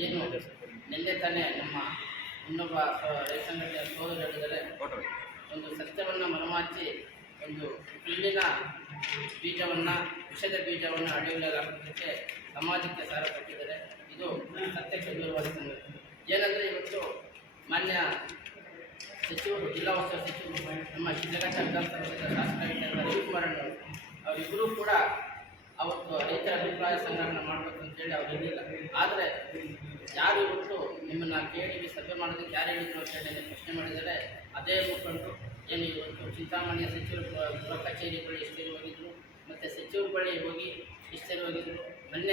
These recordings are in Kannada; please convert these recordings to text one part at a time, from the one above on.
ಏನು ನಿನ್ನೆ ತಾನೇ ನಮ್ಮ ಇನ್ನೊಬ್ಬ ಸ- ರೈತ ಸಂಘಟನೆಯ ಸೋದರ ಒಂದು ಸತ್ಯವನ್ನು ಮನಮಾಚಿ ಒಂದು ಹುಲ್ಲಿನ ಬೀಜವನ್ನು, ವಿಷದ ಬೀಜವನ್ನು ಅಡಿಯಲಾಗುವುದಕ್ಕೆ ಸಮಾಜಕ್ಕೆ ಸಾರ ಕೊಟ್ಟಿದ್ದಾರೆ. ಇದು ಸತ್ಯಕ್ಕೆ ವಿರುದ್ಧವಾದ ಸಂಗತಿ. ಏನಂದರೆ ಇವತ್ತು ಮಾನ್ಯ ಸಚಿವರು, ಜಿಲ್ಲಾ ಉಸ್ತುವಾರಿ ಸಚಿವರು, ನಮ್ಮ ಶಿಡ್ಲಘಟ್ಟ ವಿಧಾನಸಭಾ ಶಾಸಕರಾಗಿದ್ದಂಥ ರವಿಕುಮಾರ್ ಅವರು, ಅವರಿಬ್ಬರೂ ಕೂಡ ಅವತ್ತು ರೈತರ ಅಭಿಪ್ರಾಯ ಸಂಗ್ರಹಣೆ ಮಾಡಬೇಕು ಅಂತೇಳಿ ಅವ್ರು ಹೇಳಿಲ್ಲ. ಆದರೆ ಯಾರು ಇವತ್ತು ನಿಮ್ಮನ್ನು ಕೇಳಿ ಸಭೆ ಮಾಡೋದಕ್ಕೆ ಯಾರು ಹೇಳಿದ್ರು ಅಂತ ಹೇಳಿ ಪ್ರಶ್ನೆ ಮಾಡಿದರೆ, ಅದೇ ಮುಖಂಡರು. ಏನು ಇವತ್ತು ಚಿಂತಾಮಣಿಯ ಸಚಿವರು ಗೃಹ- ಕಚೇರಿ ಬಳಿ ಇಷ್ಟೇರಿ ಹೋಗಿದ್ರು, ಮತ್ತು ಸಚಿವರ ಬಳಿ ಹೋಗಿ ಇಷ್ಟೇರಿ ಹೋಗಿದ್ರು. ಮೊನ್ನೆ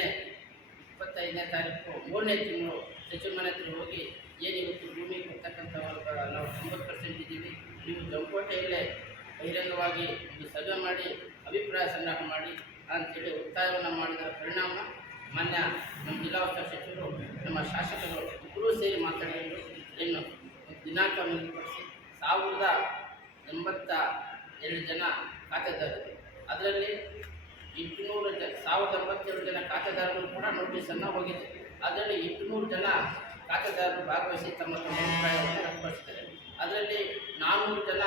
ಇಪ್ಪತ್ತೈದನೇ ತಾರೀಕು ಮೂರನೇ ತಿಂಗಳು ಸಚಿವ ಮನೆ ಹತ್ರ ಹೋಗಿ ಏನು ಇವತ್ತು ಭೂಮಿ ಕೊಡ್ತಕ್ಕಂಥವ್ರು ನಾವು ತೊಂಬತ್ತು ಪರ್ಸೆಂಟ್ ಇದ್ದೀವಿ. ನೀವು ಜಂಕೋಟೆಯಲ್ಲೇ ಬಹಿರಂಗವಾಗಿ ಒಂದು ಸಭೆ ಮಾಡಿ, ಅಭಿಪ್ರಾಯ ಸಂಗ್ರಹ ಮಾಡಿ ಅಂತೇಳಿ ಒತ್ತಾಯವನ್ನು ಮಾಡಿದ ಪರಿಣಾಮ ಮಾನ್ಯ ನಮ್ಮ ಜಿಲ್ಲಾ ಉಸ್ತುವಾರಿ ನಮ್ಮ ಶಾಸಕರು ಇಬ್ಬರೂ ಸೇರಿ ಮಾತಾಡಿದ್ರು. ಏನು ದಿನಾಂಕ ನಿಗದಿಪಡಿಸಿ ಸಾವಿರದ ಎಂಬತ್ತ ಎರಡು ಜನ ಖಾತೆದಾರರು. ಅದರಲ್ಲಿ ಎಂಟುನೂರು ಜನ ಸಾವಿರದ ಎಂಬತ್ತೆರಡು ಜನ ಖಾತೆದಾರರು ಕೂಡ ನೋಟಿಸನ್ನು ಹೋಗಿದೆ. ಅದರಲ್ಲಿ ಎಂಟುನೂರು ಜನ ಖಾತೆದಾರರು ಭಾಗವಹಿಸಿ ತಮ್ಮ ತಮ್ಮ ಅಭಿಪ್ರಾಯವನ್ನು ವ್ಯಕ್ತಪಡಿಸಿದ್ದಾರೆ. ಅದರಲ್ಲಿ ನಾನ್ನೂರು ಜನ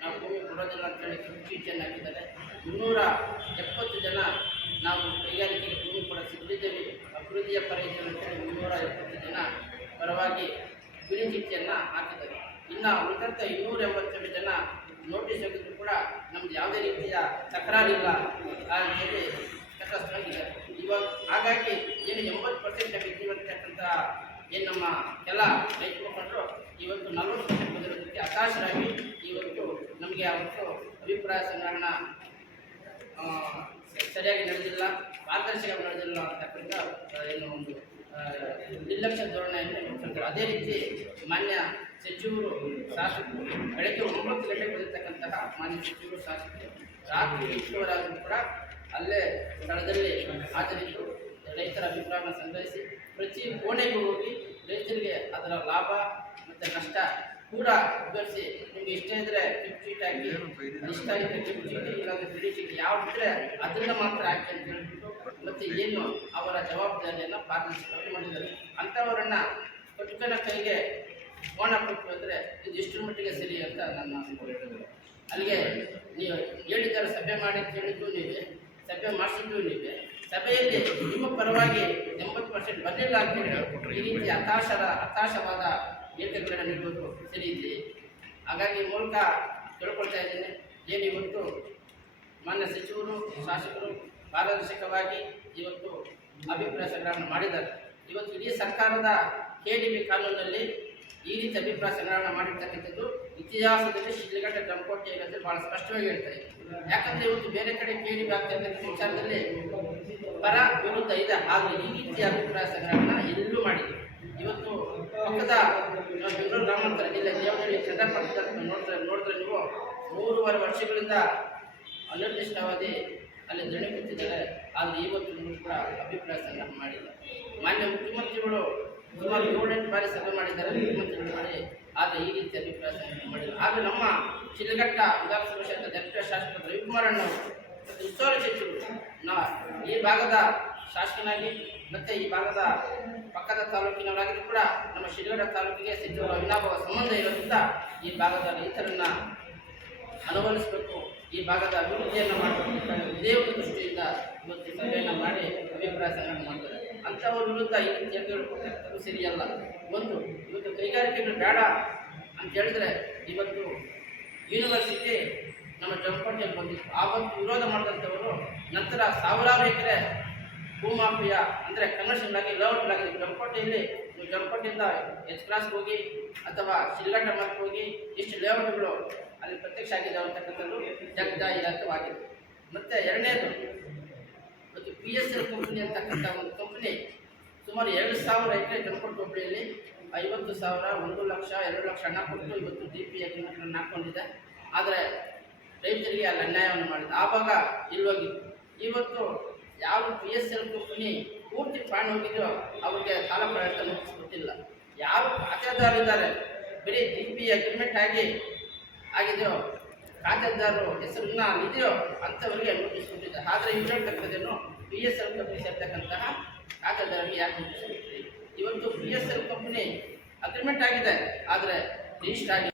ನಾವು ಭೂಮಿ ಕೊಡೋದಿಲ್ಲ ಅಂತೇಳಿ ಚೀಟಿಯನ್ನು ಹಾಕಿದ್ದಾರೆ. ಮುನ್ನೂರ ಎಪ್ಪತ್ತು ಜನ ನಾವು ಕೈಗಾರಿಕೆಗೆ ಭೂಮಿ ಕೂಡ ಸಿಗಲಿದ್ದೇವೆ ಅಭಿವೃದ್ಧಿಯ ಅಂತೇಳಿ ಮುನ್ನೂರ ಎಪ್ಪತ್ತು ಜನ ಪರವಾಗಿ ಬಿಳಿ ಹಾಕಿದ್ದಾರೆ. ಇನ್ನು ಉಳಿದಂಥ ಇನ್ನೂರ ಎಂಬತ್ತೆರಡು ಜನ ನೋಟಿಸ್ ಹಾಕಿದ್ರು ಕೂಡ ನಮ್ದು ಯಾವುದೇ ರೀತಿಯ ತಕರಾರಿಲ್ಲ ಅಂತೇಳಿ ತಟಸ್ಥವಾಗಿದ್ದಾರೆ ಇವಾಗ ಹಾಗಾಗಿ ಏನು ಎಂಬತ್ತು ಪರ್ಸೆಂಟ್ ಇದ್ದೀವಂತಕ್ಕಂಥ ಏನು ನಮ್ಮ ಕೆಲ ರೈತ ಮುಖಂಡರು ಇವತ್ತು ನಲವತ್ತು ಪರ್ಸೆಂಟ್ ಬಂದಿರೋದಕ್ಕೆ ಹತಾಶರಾಗಿ ಇವತ್ತು ನಮಗೆ ಅವತ್ತು ಅಭಿಪ್ರಾಯ ಸಂಗ್ರಹಣ ಆ, ಸರಿಯಾಗಿ ನಡೆದಿಲ್ಲ ಪಾರದರ್ಶಕ ನಡೆದಿಲ್ಲ ಅಂತಕ್ಕಂಥ ಏನು ಒಂದು ನಿರ್ಲಕ್ಷ್ಯ ಧೋರಣೆಯನ್ನು ಅದೇ ರೀತಿ ಮಾನ್ಯ ಸಚಿವರು ಶಾಸಕರು, ಬೆಳಗ್ಗೆ ಒಂಬತ್ತು ಗಂಟೆಗೆ ಬಂದಿರತಕ್ಕಂತಹ ಮಾನ್ಯ ಸಚಿವರು, ಶಾಸಕರು, ರಾತ್ರಿ ಇಷ್ಟುವರಾದರೂ ಕೂಡ ಅಲ್ಲೇ ಸ್ಥಳದಲ್ಲಿ ಹಾಜರಿದ್ದು, ರೈತರ ಅಭಿಪ್ರಾಯವನ್ನು ಸಂಗ್ರಹಿಸಿ, ಪ್ರತಿ ಕೋಣೆಗೂ ಹೋಗಿ ರೈತರಿಗೆ ಅದರ ಲಾಭ ಮತ್ತು ನಷ್ಟ ಕೂಡ ವಿವರಿಸಿ ನಿಮ್ಗೆ ಇಷ್ಟ ಇದ್ರೆ ಗಿಫ್ಟ್ ಚೀಟ್ ಹಾಕಿ ಇಷ್ಟ ಇದ್ರೆ ಚೀಟಿ ಇಲ್ಲಾಂದ್ರೆ ಬಿಡಿ ಚೀಟಿ ಯಾವ್ದು ಇದ್ದರೆ ಅದನ್ನು ಮಾತ್ರ ಹಾಕಿ ಅಂತ ಹೇಳ್ಬಿಟ್ಟು ಮತ್ತು ಏನು ಅವರ ಜವಾಬ್ದಾರಿಯನ್ನು ಪಾಲಿಸಿಕೊಂಡು ಮಾಡಿದ್ದಾರೆ. ಅಂಥವರನ್ನು ಕೊಟ್ಟುಕನ ಕೈಗೆ ಓಣ ಕೊಟ್ಟು ಅಂದರೆ ಇದು ಇಷ್ಟರ ಮಟ್ಟಿಗೆ ಸರಿ ಅಂತ ನನ್ನ ಅಲ್ಲಿಗೆ ನೀವು ಹೇಳಿದ್ದಾರೆ ಸಭೆ ಮಾಡಿ ಅಂತ ನೀವೇ ಸಭೆ ಮಾಡಿಸಿದ್ದು ನೀವೇ. ಸಭೆಯಲ್ಲಿ ನಿಮ್ಮ ಪರವಾಗಿ ಎಂಬತ್ತು ಪರ್ಸೆಂಟ್ ಬರಲಿಲ್ಲ ಅಂತ ಹೇಳಿ ಈ ರೀತಿ ಹತಾಶದ ಹತಾಶವಾದ ಹೇಳಿಕೆಗಳನ್ನು ನೀಡುವುದು ಸರಿ ಇದೆ ಹಾಗಾಗಿ ಈ ಮೂಲಕ ತಿಳ್ಕೊಳ್ತಾ ಇದ್ದೇನೆ. ಏನು ಇವತ್ತು ಮಾನ್ಯ ಸಚಿವರು, ಶಾಸಕರು ಪಾರದರ್ಶಕವಾಗಿ ಇವತ್ತು ಅಭಿಪ್ರಾಯ ಸಂಗ್ರಹಣ ಮಾಡಿದ್ದಾರೆ. ಇವತ್ತು ಇಡೀ ಸರ್ಕಾರದ ಕೆ ಡಿ ಬಿ ಕಾನೂನಲ್ಲಿ ಈ ರೀತಿ ಅಭಿಪ್ರಾಯ ಸಂಗ್ರಹಣ ಮಾಡಿರ್ತಕ್ಕಂಥದ್ದು ಇತಿಹಾಸದಲ್ಲಿ ಶಿಡ್ಲಘಟ್ಟ ಜಂಕೋಟೆ ಇರೋದು ಬಹಳ ಸ್ಪಷ್ಟವಾಗಿ ಹೇಳ್ತಾರೆ. ಯಾಕಂದ್ರೆ ಇವತ್ತು ಬೇರೆ ಕಡೆ ಕೇಳಿ ಬಾಕ್ತಕ್ಕಂಥ ವಿಚಾರದಲ್ಲಿ ಪರ ವಿರುದ್ಧ ಇದೆ. ಹಾಗೂ ಈ ರೀತಿಯ ಅಭಿಪ್ರಾಯ ಸಂಗ್ರಹಣ ಎಲ್ಲೂ ಮಾಡಿದೆ ಇವತ್ತು ಪಕ್ಕದ ಬೆಂಗಳೂರು ಗ್ರಾಮಾಂತರ ಜಿಲ್ಲೆ ದೇವನಹಳ್ಳಿ ಚಂದ್ರಪಟ್ಟ ನೋಡಿದ್ರೆ ನೋಡಿದ್ರೆ ನೀವು ಮೂರುವರೆ ವರ್ಷಗಳಿಂದ ಅನಿರ್ದಿಷ್ಟವಾಗಿ ಅಲ್ಲಿ ದಣಿ ಆದರೆ ಇವತ್ತು ಕೂಡ ಅಭಿಪ್ರಾಯ ಸಂಗ್ರಹ ಮಾಡಿಲ್ಲ. ಮಾನ್ಯ ಮುಖ್ಯಮಂತ್ರಿಗಳು ಸುಮಾರು ಏಳೆಂಟು ಬಾರಿ ಸಭೆ ಮಾಡಿದ್ದಾರೆ ಮುಖ್ಯಮಂತ್ರಿಗಳು ಮಾಡಿ, ಆದರೆ ಈ ರೀತಿ ಅಭಿಪ್ರಾಯ ಮಾಡಿಲ್ಲ. ಆದರೆ ನಮ್ಮ ಶಿಲಘಟ್ಟ ವಿಧಾನಸಭಾ ಕ್ಷೇತ್ರದ ಡೆಪ್ಯೂಟಿ ಶಾಸಕ ಮತ್ತು ಉಸ್ತುವಾರಿ ಸಚಿವರು ಈ ಭಾಗದ ಶಾಸಕನಾಗಿ ಮತ್ತು ಈ ಭಾಗದ ಪಕ್ಕದ ತಾಲೂಕಿನವರಾಗಿದ್ದು ಕೂಡ ನಮ್ಮ ಶಿಲಘಟ್ಟ ತಾಲೂಕಿಗೆ ಸಚಿವರ ಅವಿನಾಭಾವ ಸಂಬಂಧ ಇರೋದ್ರಿಂದ ಈ ಭಾಗದ ರೈತರನ್ನು ಅನುಭವಿಸಬೇಕು, ಈ ಭಾಗದ ಅಭಿವೃದ್ಧಿಯನ್ನು ಮಾಡಬೇಕು ಇದೇ ಒಂದು ದೃಷ್ಟಿಯಿಂದ ಇವತ್ತು ಸಭೆಯನ್ನು ಮಾಡಿ ಅಭಿಪ್ರಾಯ ಸಂಗ್ರಹ ಮಾಡ್ತಾರೆ. ಅಂಥವ್ರ ವಿರುದ್ಧ ಹೇಳಿಕೆಗಳು ಕೊಡ್ತಕ್ಕಂಥದ್ದು ಸರಿಯಲ್ಲ. ಒಂದು, ಇವತ್ತು ಕೈಗಾರಿಕೆಗಳು ಬೇಡ ಅಂತ ಹೇಳಿದ್ರೆ ಇವತ್ತು ಯೂನಿವರ್ಸಿಟಿ ನಮ್ಮ ಜಂಕೋಟೆಯಲ್ಲಿ ಬಂದಿತ್ತು. ಆವತ್ತು ವಿರೋಧ ಮಾಡಿದಂಥವರು ನಂತರ ಸಾವಿರಾರು ಎಕರೆ ಭೂಮಾಫಿಯ ಅಂದರೆ ಕಮರ್ಷಿಯಲ್ ಆಗಿ ಲೇಔಟ್ ಆಗಿದೆ. ಜಂಕೋಟೆಯಲ್ಲಿ ನೀವು ಜಂಕೋಟೆಯಿಂದ ಎಚ್ ಕ್ಲಾಸ್ಗೆ ಹೋಗಿ ಅಥವಾ ಶಿಲ್ಘಟ್ಟ ಮಾರ್ಕ್ ಹೋಗಿ ಇಷ್ಟು ಲೇಔಟ್ಗಳು ಅಲ್ಲಿ ಪ್ರತ್ಯಕ್ಷ ಆಗಿದೆ ಅಂತಕ್ಕಂಥದ್ದು ಜಗದಾಯಿತವಾಗಿದೆ ಮತ್ತು ಎರಡನೇದು ಮತ್ತು ಪಿ ಎಸ್ ಎಲ್ ಕಂಪನಿ ಅಂತಕ್ಕಂಥ ಒಂದು ಕಂಪನಿ ಸುಮಾರು ಎರಡು ಸಾವಿರ ಎಕರೆ ಜಂಕೋಟ್ ಕೊಪ್ಪಳಿಯಲ್ಲಿ ಐವತ್ತು ಸಾವಿರ, ಒಂದು ಲಕ್ಷ, ಎರಡು ಲಕ್ಷ ಹಣ ಕೊಟ್ಟು ಇವತ್ತು ಡಿ ಪಿ ಅಗ್ರಿಮೆಂಟನ್ನು ಹಾಕ್ಕೊಂಡಿದೆ ಆದರೆ ರೈತರಿಗೆ ಅಲ್ಲಿ ಅನ್ಯಾಯವನ್ನು ಮಾಡಿದೆ. ಆವಾಗ ಇಲ್ಲೋಗಿತ್ತು ಇವತ್ತು ಯಾವ ಪಿ ಎಸ್ ಎಲ್ ಕಂಪನಿ ಪೂರ್ತಿ ಪ್ರಾಣ ಹೋಗಿದೆಯೋ ಅವ್ರಿಗೆ ಸಾಲ ಪ್ರಯತ್ನ ಮುಗಿಸ್ಕೊಟ್ಟಿಲ್ಲ ಯಾರು ಖಾತೆದಾರರಿದ್ದಾರೆ ಬರೀ ಡಿ ಪಿ ಅಗ್ರಿಮೆಂಟ್ ಆಗಿ ಆಗಿದೆಯೋ ಖಾತೆದಾರರು ಹೆಸರನ್ನ ಅಲ್ಲಿದೆಯೋ ಅಂಥವರಿಗೆ ನೋಟಿಸ್ ಆದರೆ ಇವ್ರು ಪಿ ಎಸ್ ಎಲ್ ಕಂಪನಿ ಸೇರ್ತಕ್ಕಂತಹ ಖಾತೆದಾರರಿಗೆ ಯಾಕೆ ಇವತ್ತು P S L company agreement ಆಗಿದೆ. ಆದರೆ ರಿಜಿಸ್ಟರ್ ಆಗಿದೆ